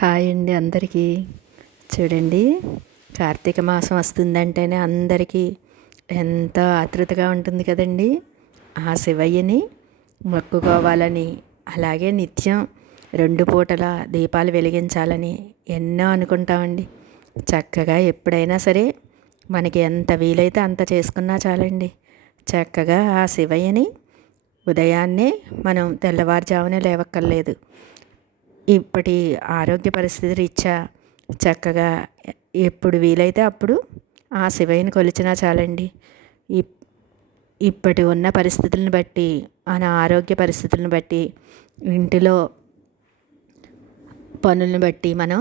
Hi అండి అందరికీ. చూడండి కార్తీక మాసం వస్తుందంటేనే అందరికీ ఎంతో ఆతృతగా ఉంటుంది కదండి. ఆ శివయ్యని మొక్కుకోవాలని అలాగే నిత్యం రెండు పూటల దీపాలు వెలిగించాలని ఎన్నో అనుకుంటామండి. చక్కగా ఎప్పుడైనా సరే మనకి ఎంత వీలైతే అంత చేసుకున్నా చాలండి. చక్కగా ఆ శివయ్యని ఉదయాన్నే మనం తెల్లవారుజామునే లేవక్కర్లేదు. ఇప్పటి ఆరోగ్య పరిస్థితి రీత్యా చక్కగా ఎప్పుడు వీలైతే అప్పుడు ఆ శివయ్యని కొలిచినా చాలండి. ఇప్పటి ఉన్న పరిస్థితులను బట్టి మన ఆరోగ్య పరిస్థితులను బట్టి ఇంటిలో పనులను బట్టి మనం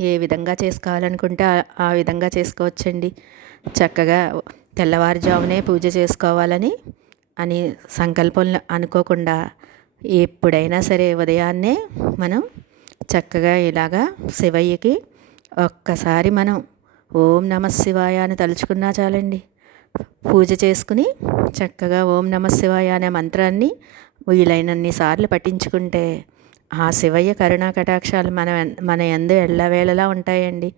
ఏ విధంగా చేసుకోవాలనుకుంటే ఆ విధంగా చేసుకోవచ్చండి. చక్కగా తెల్లవారుజామునే పూజ చేసుకోవాలని అని సంకల్పం అనుకోకుండా ఎప్పుడైనా సరే ఉదయాన్నే మనం చక్కగా ఇలాగా శివయ్యకి ఒక్కసారి మనం ఓం నమ శివాయ అని తలుచుకున్నా చాలండి. పూజ చేసుకుని చక్కగా ఓం నమ శివాయ అనే మంత్రాన్ని వీలైనన్ని సార్లు పఠించుకుంటే ఆ శివయ్య కరుణా కటాక్షాలు మన మన ఎందు ఎళ్ళవేళలా ఉంటాయండి.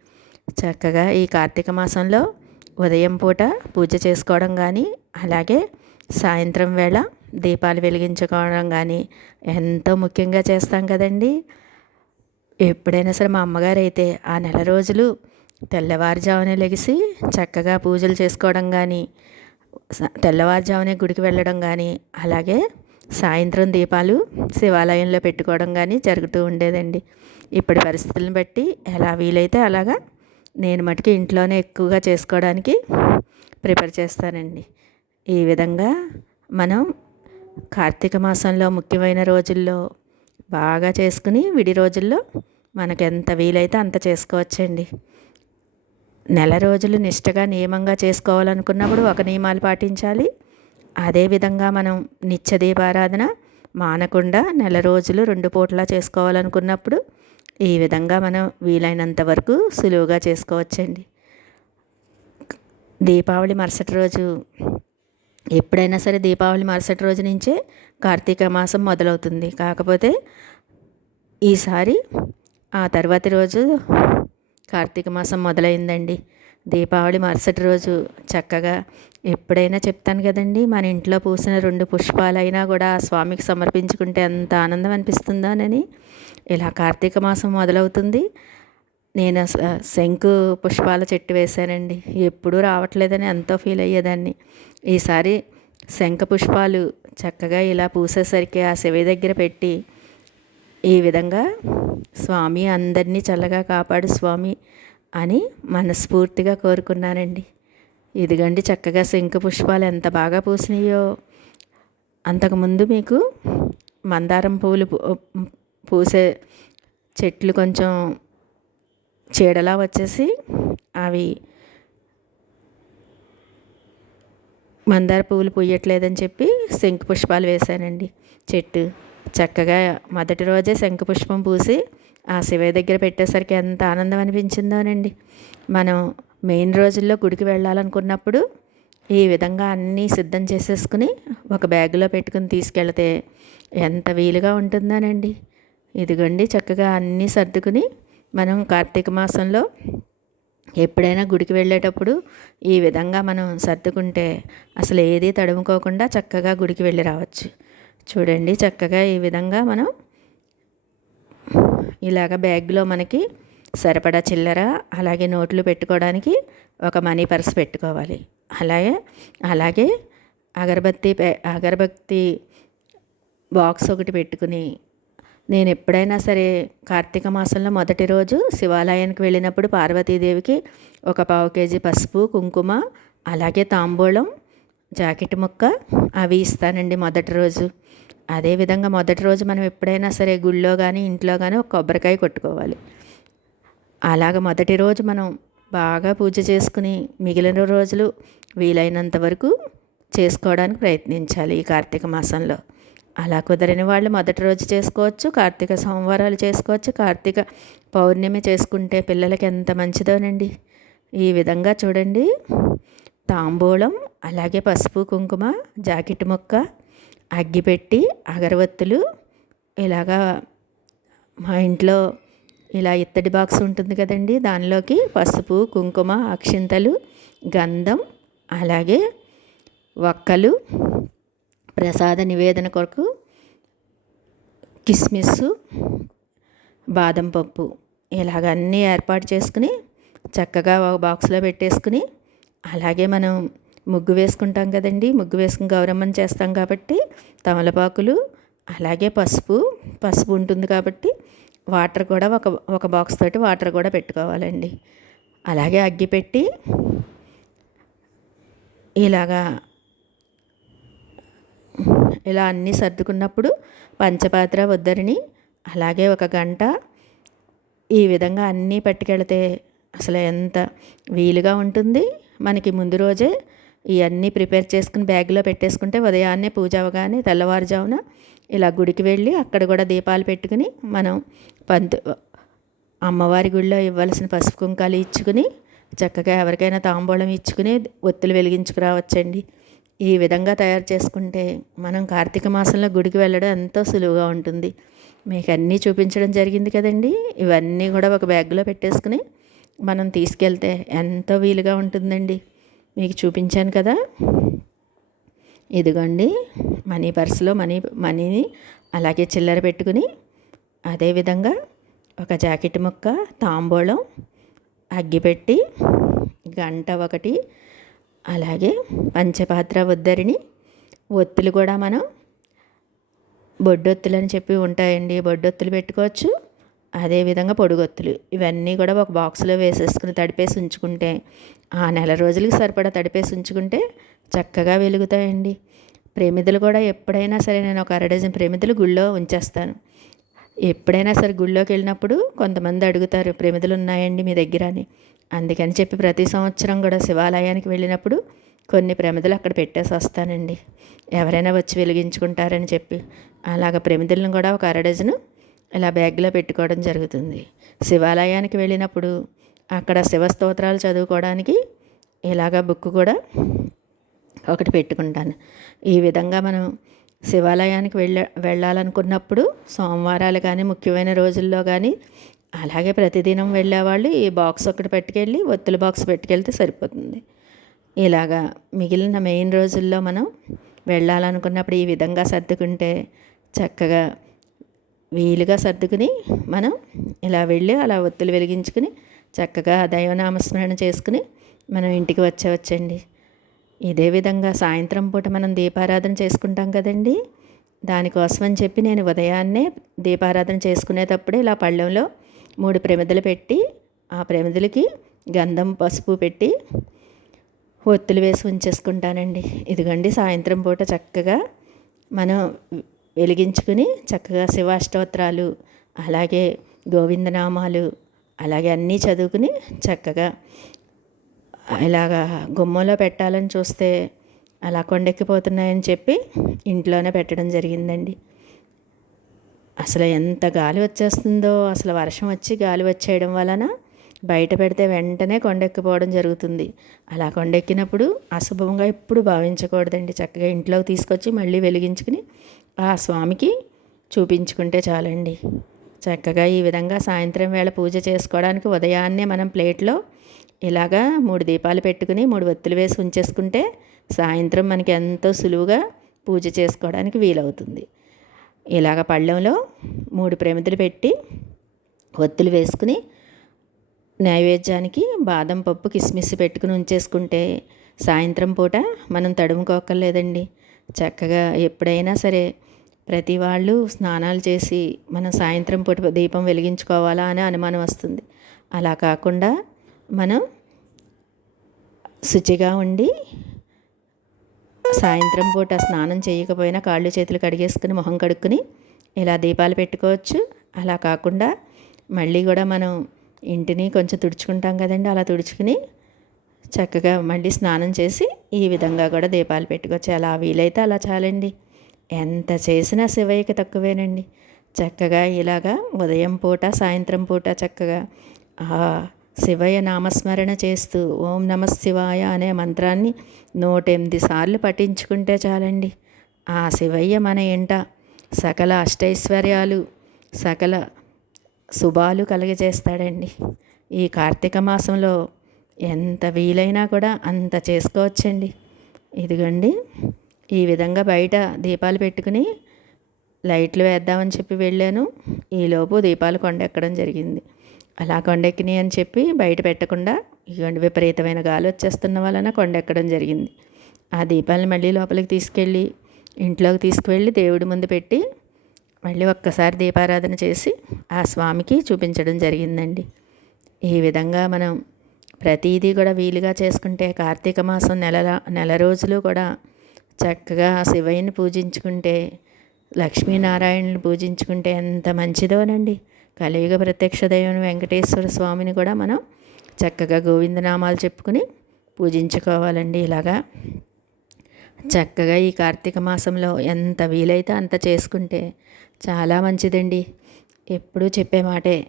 చక్కగా ఈ కార్తీక మాసంలో ఉదయం పూట పూజ చేసుకోవడం కానీ అలాగే సాయంత్రం వేళ దీపాలు వెలిగించుకోవడం కానీ ఎంతో ముఖ్యంగా చేస్తాం కదండి. ఎప్పుడైనా సరే మా అమ్మగారు అయితే ఆ నెల రోజులు తెల్లవారుజామునే లెగిసి చక్కగా పూజలు చేసుకోవడం కానీ తెల్లవారుజామునే గుడికి వెళ్ళడం కానీ అలాగే సాయంత్రం దీపాలు శివాలయంలో పెట్టుకోవడం కానీ జరుగుతూ ఉండేదండి. ఇప్పటి పరిస్థితులను బట్టి ఎలా వీలైతే అలాగా నేను మటుకు ఇంట్లోనే ఎక్కువగా చేసుకోవడానికి ప్రిపేర్ చేస్తానండి. ఈ విధంగా మనం కార్తీక మాసంలో ముఖ్యమైన రోజుల్లో బాగా చేసుకుని విడి రోజుల్లో మనకు ఎంత వీలైతే అంత చేసుకోవచ్చండి. నెల రోజులు నిష్టగా నియమంగా చేసుకోవాలనుకున్నప్పుడు ఒక నియమాలు పాటించాలి. అదేవిధంగా మనం నిత్య దీపారాధన మానకుండా నెల రోజులు రెండు పూటలా చేసుకోవాలనుకున్నప్పుడు ఈ విధంగా మనం వీలైనంత వరకు సులువుగా చేసుకోవచ్చండి. దీపావళి మరుసటి రోజు ఎప్పుడైనా సరే దీపావళి మరుసటి రోజు నుంచే కార్తీక మాసం మొదలవుతుంది. కాకపోతే ఈసారి ఆ తర్వాతి రోజు కార్తీక మాసం మొదలైందండి. దీపావళి మరుసటి రోజు చక్కగా ఎప్పుడైనా చెప్తాను కదండి మన ఇంట్లో పూసిన రెండు పుష్పాలైనా కూడా స్వామికి సమర్పించుకుంటే ఎంత ఆనందం అనిపిస్తుందోనని ఇలా కార్తీక మాసం మొదలవుతుంది. నేను శంకు పుష్పాల చెట్టు వేశానండి. ఎప్పుడూ రావట్లేదని ఎంతో ఫీల్ అయ్యేదాన్ని. ఈసారి శంఖ పుష్పాలు చక్కగా ఇలా పూసేసరికి ఆ శివ దగ్గర పెట్టి ఈ విధంగా స్వామి అందరినీ చల్లగా కాపాడు స్వామి అని మనస్ఫూర్తిగా కోరుకున్నానండి. ఇదిగండి చక్కగా శంఖ పుష్పాలు ఎంత బాగా పూసినాయో. అంతకుముందు మీకు మందారం పూలు పూసే చెట్లు కొంచెం చీడలా వచ్చేసి అవి మందార పువ్వులు పూయట్లేదని చెప్పి శంకు పుష్పాలు వేశానండి. చెట్టు చక్కగా మొదటి రోజే శంకు పుష్పం పూసి ఆ శివయ్య దగ్గర పెట్టేసరికి ఎంత ఆనందం అనిపించిందోనండి. మనం మెయిన్ రోజుల్లో గుడికి వెళ్ళాలనుకున్నప్పుడు ఈ విధంగా అన్నీ సిద్ధం చేసేసుకుని ఒక బ్యాగులో పెట్టుకుని తీసుకెళ్తే ఎంత వీలుగా ఉంటుందోనండి. ఇదిగోండి చక్కగా అన్నీ సర్దుకుని మనం కార్తీక మాసంలో ఎప్పుడైనా గుడికి వెళ్ళేటప్పుడు ఈ విధంగా మనం సర్దుకుంటే అసలు ఏది తడుముకోకుండా చక్కగా గుడికి వెళ్ళి రావచ్చు. చూడండి చక్కగా ఈ విధంగా మనం ఇలాగ బ్యాగ్లో మనకి సరిపడా చిల్లర అలాగే నోట్లు పెట్టుకోవడానికి ఒక మనీ పర్స్ పెట్టుకోవాలి. అలాగే అలాగే అగరబత్తి అగరబత్తి బాక్స్ ఒకటి పెట్టుకుని నేను ఎప్పుడైనా సరే కార్తీక మాసంలో మొదటి రోజు శివాలయానికి వెళ్ళినప్పుడు పార్వతీదేవికి ఒక పావు కేజీ పసుపు కుంకుమ అలాగే తాంబూలం జాకెట్ ముక్క అవి ఇస్తానండి మొదటి రోజు. అదేవిధంగా మొదటి రోజు మనం ఎప్పుడైనా సరే గుళ్ళో కానీ ఇంట్లో కానీ ఒక కొబ్బరికాయ కొట్టుకోవాలి. అలాగ మొదటి రోజు మనం బాగా పూజ చేసుకుని మిగిలిన రోజులు వీలైనంత వరకు చేసుకోవడానికి ప్రయత్నించాలి ఈ కార్తీక మాసంలో. అలా కుదరని వాళ్ళు మొదటి రోజు చేసుకోవచ్చు కార్తీక సోమవారాలు చేసుకోవచ్చు కార్తీక పౌర్ణమి చేసుకుంటే పిల్లలకి ఎంత మంచిదోనండి. ఈ విధంగా చూడండి. తాంబూలం అలాగే పసుపు కుంకుమ జాకెట్ ముక్క అగ్గిపెట్టి అగరవత్తులు ఇలాగా మా ఇంట్లో ఇలా ఇత్తడి బాక్స్ ఉంటుంది కదండి దానిలోకి పసుపు కుంకుమ అక్షింతలు గంధం అలాగే వక్కలు ప్రసాద నివేదన కొరకు కిస్మిస్ బాదం పప్పు ఇలాగ అన్నీ ఏర్పాటు చేసుకుని చక్కగా ఒక బాక్స్లో పెట్టేసుకుని అలాగే మనం ముగ్గు వేసుకుంటాం కదండి. ముగ్గు వేసుకుని గౌరమ్మని చేస్తాం కాబట్టి తమలపాకులు అలాగే పసుపు పసుపు ఉంటుంది కాబట్టి వాటర్ కూడా ఒక ఒక బాక్స్ తోటి వాటర్ కూడా పెట్టుకోవాలండి. అలాగే అగ్గి పెట్టి ఇలాగా ఇలా అన్నీ సర్దుకున్నప్పుడు పంచపాత్ర ఉద్దరిని అలాగే ఒక గంట ఈ విధంగా అన్నీ పట్టుకెళ్తే అసలు ఎంత వీలుగా ఉంటుంది. మనకి ముందు రోజే ఇవన్నీ ప్రిపేర్ చేసుకుని బ్యాగ్లో పెట్టేసుకుంటే ఉదయాన్నే పూజ అవగానే తెల్లవారుజామున ఇలా గుడికి వెళ్ళి అక్కడ కూడా దీపాలు పెట్టుకుని మనం పంతు అమ్మవారి గుడిలో ఇవ్వాల్సిన పసుపు కుంకాలు ఇచ్చుకుని చక్కగా ఎవరికైనా తాంబూలం ఇచ్చుకుని ఒత్తులు వెలిగించుకురావచ్చండి. ఈ విధంగా తయారు చేసుకుంటే మనం కార్తీక మాసంలో గుడికి వెళ్ళడం ఎంతో సులువుగా ఉంటుంది. మీకు అన్నీ చూపించడం జరిగింది కదండి. ఇవన్నీ కూడా ఒక బ్యాగ్లో పెట్టేసుకుని మనం తీసుకెళ్తే ఎంతో వీలుగా ఉంటుందండి. మీకు చూపించాను కదా. ఇదిగోండి మనీ పర్సులో మనీ మనీని అలాగే చిల్లర పెట్టుకుని అదేవిధంగా ఒక జాకెట్ ముక్క తాంబూలం అగ్గిపెట్టి గంట ఒకటి అలాగే పంచపాత్ర ఉద్దరిని ఒత్తులు కూడా మనం బొడ్డొత్తులు అని చెప్పి ఉంటాయండి. బొడ్డొత్తులు పెట్టుకోవచ్చు. అదేవిధంగా పొడుగొత్తులు. ఇవన్నీ కూడా ఒక బాక్స్లో వేసేసుకుని తడిపేసి ఉంచుకుంటే ఆ నెల రోజులకి సరిపడా తడిపేసి ఉంచుకుంటే చక్కగా వెలుగుతాయండి. ప్రేమిదలు కూడా ఎప్పుడైనా సరే నేను ఒక అర డజన్ ప్రేమిదలు గుళ్ళో ఉంచేస్తాను. ఎప్పుడైనా సరే గుళ్ళోకి వెళ్ళినప్పుడు కొంతమంది అడుగుతారు ప్రేమిదలు ఉన్నాయండి మీ దగ్గర అని. అందుకని చెప్పి ప్రతి సంవత్సరం కూడా శివాలయానికి వెళ్ళినప్పుడు కొన్ని ప్రమిదలు అక్కడ పెట్టేసి వస్తానండి. ఎవరైనా వచ్చి వెలిగించుకుంటారని చెప్పి. అలాగ ప్రమిదలను కూడా ఒక అరడజను ఇలా బ్యాగ్లో పెట్టుకోవడం జరుగుతుంది. శివాలయానికి వెళ్ళినప్పుడు అక్కడ శివస్తోత్రాలు చదువుకోవడానికి ఇలాగ బుక్ కూడా ఒకటి పెట్టుకుంటాను. ఈ విధంగా మనం శివాలయానికి వెళ్ళ వెళ్ళాలనుకున్నప్పుడు సోమవారాలు కానీ ముఖ్యమైన రోజుల్లో కానీ అలాగే ప్రతిదినం వెళ్ళేవాళ్ళు ఈ బాక్స్ ఒకటి పెట్టుకెళ్ళి ఒత్తుల బాక్స్ పెట్టుకెళ్తే సరిపోతుంది. ఇలాగా మిగిలిన మెయిన్ రోజుల్లో మనం వెళ్ళాలనుకున్నప్పుడు ఈ విధంగా సర్దుకుంటే చక్కగా వీలుగా సర్దుకుని మనం ఇలా వెళ్ళి అలా ఒత్తులు వెలిగించుకుని చక్కగా దైవనామస్మరణ చేసుకుని మనం ఇంటికి వచ్చేవచ్చండి. ఇదే విధంగా సాయంత్రం పూట మనం దీపారాధన చేసుకుంటాం కదండి. దానికోసమని చెప్పి నేను ఉదయాన్నే దీపారాధన చేసుకునేటప్పుడే ఇలా పళ్ళెంలో మూడు ప్రమిదలు పెట్టి ఆ ప్రమిదలకి గంధం పసుపు పెట్టి ఒత్తులు వేసి ఉంచేసుకుంటానండి. ఇదిగండి సాయంత్రం పూట చక్కగా మనం వెలిగించుకుని చక్కగా శివాష్టోత్రాలు అలాగే గోవిందనామాలు అలాగే అన్నీ చదువుకుని చక్కగా ఇలాగా గుమ్మంలో పెట్టాలని చూస్తే అలా కొండెక్కిపోతున్నాయని చెప్పి ఇంట్లోనే పెట్టడం జరిగిందండి. అసలు ఎంత గాలి వచ్చేస్తుందో అసలు వర్షం వచ్చి గాలి వచ్చేయడం వలన బయట పెడితే వెంటనే కొండెక్కిపోవడం జరుగుతుంది. అలా కొండెక్కినప్పుడు అశుభంగా ఎప్పుడు భావించకూడదండి. చక్కగా ఇంట్లోకి తీసుకొచ్చి మళ్ళీ వెలిగించుకుని ఆ స్వామికి చూపించుకుంటే చాలండి. చక్కగా ఈ విధంగా సాయంత్రం వేళ పూజ చేసుకోవడానికి ఉదయాన్నే మనం ప్లేట్లో ఇలాగా మూడు దీపాలు పెట్టుకుని మూడు ఒత్తులు వేసి ఉంచేసుకుంటే సాయంత్రం మనకి ఎంతో సులువుగా పూజ చేసుకోవడానికి వీలవుతుంది. ఇలాగ పళ్ళెంలో మూడు ప్రమిదలు పెట్టి ఒత్తులు వేసుకుని నైవేద్యానికి బాదం పప్పు కిస్మిస్ పెట్టుకుని ఉంచేసుకుంటే సాయంత్రం పూట మనం తడుముకోక్కర్లేదండి. చక్కగా ఎప్పుడైనా సరే ప్రతి వాళ్ళు స్నానాలు చేసి మనం సాయంత్రం పూట దీపం వెలిగించుకోవాలా అనే అనుమానం వస్తుంది. అలా కాకుండా మనం శుచిగా ఉండి సాయంత్రం పూట స్నానం చేయకపోయినా కాళ్ళు చేతులు కడిగేసుకుని మొహం కడుక్కుని ఇలా దీపాలు పెట్టుకోవచ్చు. అలా కాకుండా మళ్ళీ కూడా మనం ఇంటిని కొంచెం తుడుచుకుంటాం కదండి అలా తుడుచుకుని చక్కగా మళ్ళీ స్నానం చేసి ఈ విధంగా కూడా దీపాలు పెట్టుకోవచ్చు. అలా వీలైతే అలా చాలండి. ఎంత చేసినా శివయ్యకి తక్కువేనండి. చక్కగా ఇలాగా ఉదయం పూట సాయంత్రం పూట చక్కగా శివయ్య నామస్మరణ చేస్తూ ఓం నమ శివాయ అనే మంత్రాన్ని నూటెనిమిది సార్లు పఠించుకుంటే చాలండి. ఆ శివయ్య మన ఇంట సకల అష్టైశ్వర్యాలు సకల శుభాలు కలుగజేస్తాడండి. ఈ కార్తీక మాసంలో ఎంత వీలైనా కూడా అంత చేసుకోవచ్చండి. ఇదిగండి ఈ విధంగా బయట దీపాలు పెట్టుకుని లైట్లు వేద్దామని చెప్పి వెళ్ళాను. ఈలోపు దీపాలు కొండెక్కడం జరిగింది. అలా కొండెక్కినాయి అని చెప్పి బయట పెట్టకుండా ఇవ్వండి విపరీతమైన గాలి వచ్చేస్తున్న వలన కొండెక్కడం జరిగింది. ఆ దీపాలను మళ్ళీ లోపలికి తీసుకెళ్ళి ఇంట్లోకి తీసుకువెళ్ళి దేవుడి ముందు పెట్టి మళ్ళీ ఒక్కసారి దీపారాధన చేసి ఆ స్వామికి చూపించడం జరిగిందండి. ఈ విధంగా మనం ప్రతిదీ కూడా వీలుగా చేసుకుంటే కార్తీక మాసం నెల నెల రోజులు కూడా చక్కగా శివయ్యని పూజించుకుంటే లక్ష్మీనారాయణని పూజించుకుంటే ఎంత మంచిదోనండి. కలియుగ ప్రత్యక్ష దైవం వెంకటేశ్వర స్వామిని కూడా మనం చక్కగా గోవిందనామాలు చెప్పుకుని పూజించుకోవాలండి ఇలాగా. చక్కగా ఈ కార్తీక మాసంలో ఎంత వీలైతే అంత చేసుకుంటే చాలా మంచిదండి. ఎప్పుడూ చెప్పే మాటే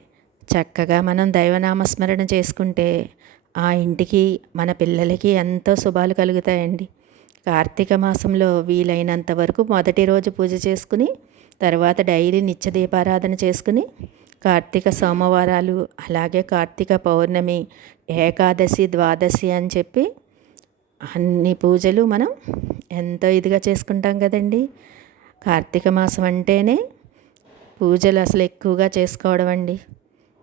చక్కగా మనం దైవనామస్మరణ చేసుకుంటే ఆ ఇంటికి మన పిల్లలకి ఎంతో శుభాలు కలుగుతాయండి. కార్తీక మాసంలో వీలైనంత వరకు మొదటి రోజు పూజ చేసుకుని తర్వాత డైలీ నిత్య దీపారాధన చేసుకుని కార్తీక సోమవారాలు అలాగే కార్తీక పౌర్ణమి ఏకాదశి ద్వాదశి అని చెప్పి అన్ని పూజలు మనం ఎంతో ఇదిగా చేసుకుంటాం కదండి. కార్తీక మాసం అంటేనే పూజలు అసలు ఎక్కువగా చేసుకోవడం అండి.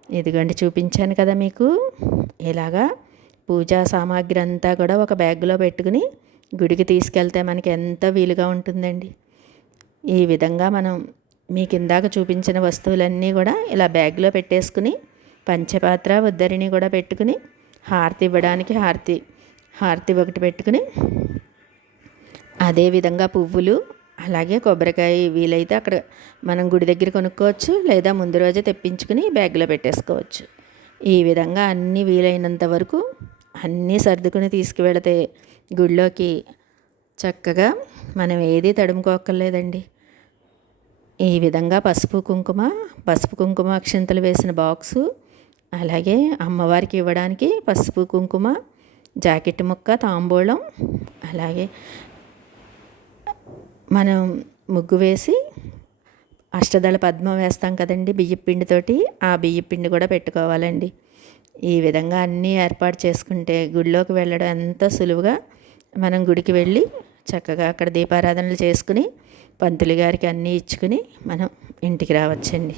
ఇదిగోండి చూపించాను కదా మీకు. ఇలాగా పూజా సామాగ్రి అంతా కూడా ఒక బ్యాగ్లో పెట్టుకుని గుడికి తీసుకెళ్తే మనకి ఎంత వీలుగా ఉంటుందండి. ఈ విధంగా మనం మీకు ఇందాక చూపించిన వస్తువులన్నీ కూడా ఇలా బ్యాగ్లో పెట్టేసుకుని పంచపాత్ర ఉద్దరిని కూడా పెట్టుకుని హారతి ఇవ్వడానికి హారతి హారతి ఒకటి పెట్టుకుని అదేవిధంగా పువ్వులు అలాగే కొబ్బరికాయ వీలైతే అక్కడ మనం గుడి దగ్గర కొనుక్కోవచ్చు లేదా ముందు రోజే తెప్పించుకుని బ్యాగ్లో పెట్టేసుకోవచ్చు. ఈ విధంగా అన్నీ వీలైనంత వరకు అన్నీ సర్దుకుని తీసుకువెళితే గుడిలోకి చక్కగా మనం ఏదీ తడుముకోక్కర్లేదండి. ఈ విధంగా పసుపు కుంకుమ పసుపు కుంకుమ అక్షింతలు వేసిన బాక్సు అలాగే అమ్మవారికి ఇవ్వడానికి పసుపు కుంకుమ జాకెట్ ముక్క తాంబూలం అలాగే మనం ముగ్గు వేసి అష్టదళ పద్మం వేస్తాం కదండి బియ్యపిండితోటి ఆ బియ్యపిండి కూడా పెట్టుకోవాలండి. ఈ విధంగా అన్నీ ఏర్పాటు చేసుకుంటే గుడిలోకి వెళ్ళడం ఎంత సులువుగా మనం గుడికి వెళ్ళి చక్కగా అక్కడ దీపారాధనలు చేసుకుని పంతులు గారికి అన్నీ ఇచ్చుకుని మనం ఇంటికి రావచ్చండి.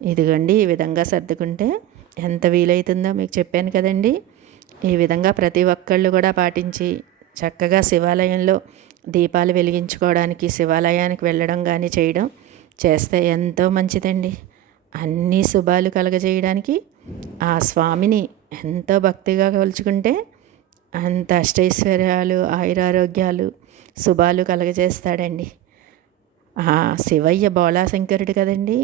ఇదిగోండి ఈ విధంగా సర్దుకుంటే ఎంత వీలవుతుందో మీకు చెప్పాను కదండి. ఈ విధంగా ప్రతి ఒక్కళ్ళు కూడా పాటించి చక్కగా శివాలయంలో దీపాలు వెలిగించుకోవడానికి శివాలయానికి వెళ్ళడం కానీ చేయడం చేస్తే ఎంతో మంచిదండి. అన్ని శుభాలు కలగజేయడానికి ఆ స్వామిని ఎంతో భక్తిగా కొలుచుకుంటే అంత అష్టైశ్వర్యాలు ఆయురారోగ్యాలు శుభాలు కలగజేస్తాడండి. శివయ్య బోళాశంకరుడు కదండి?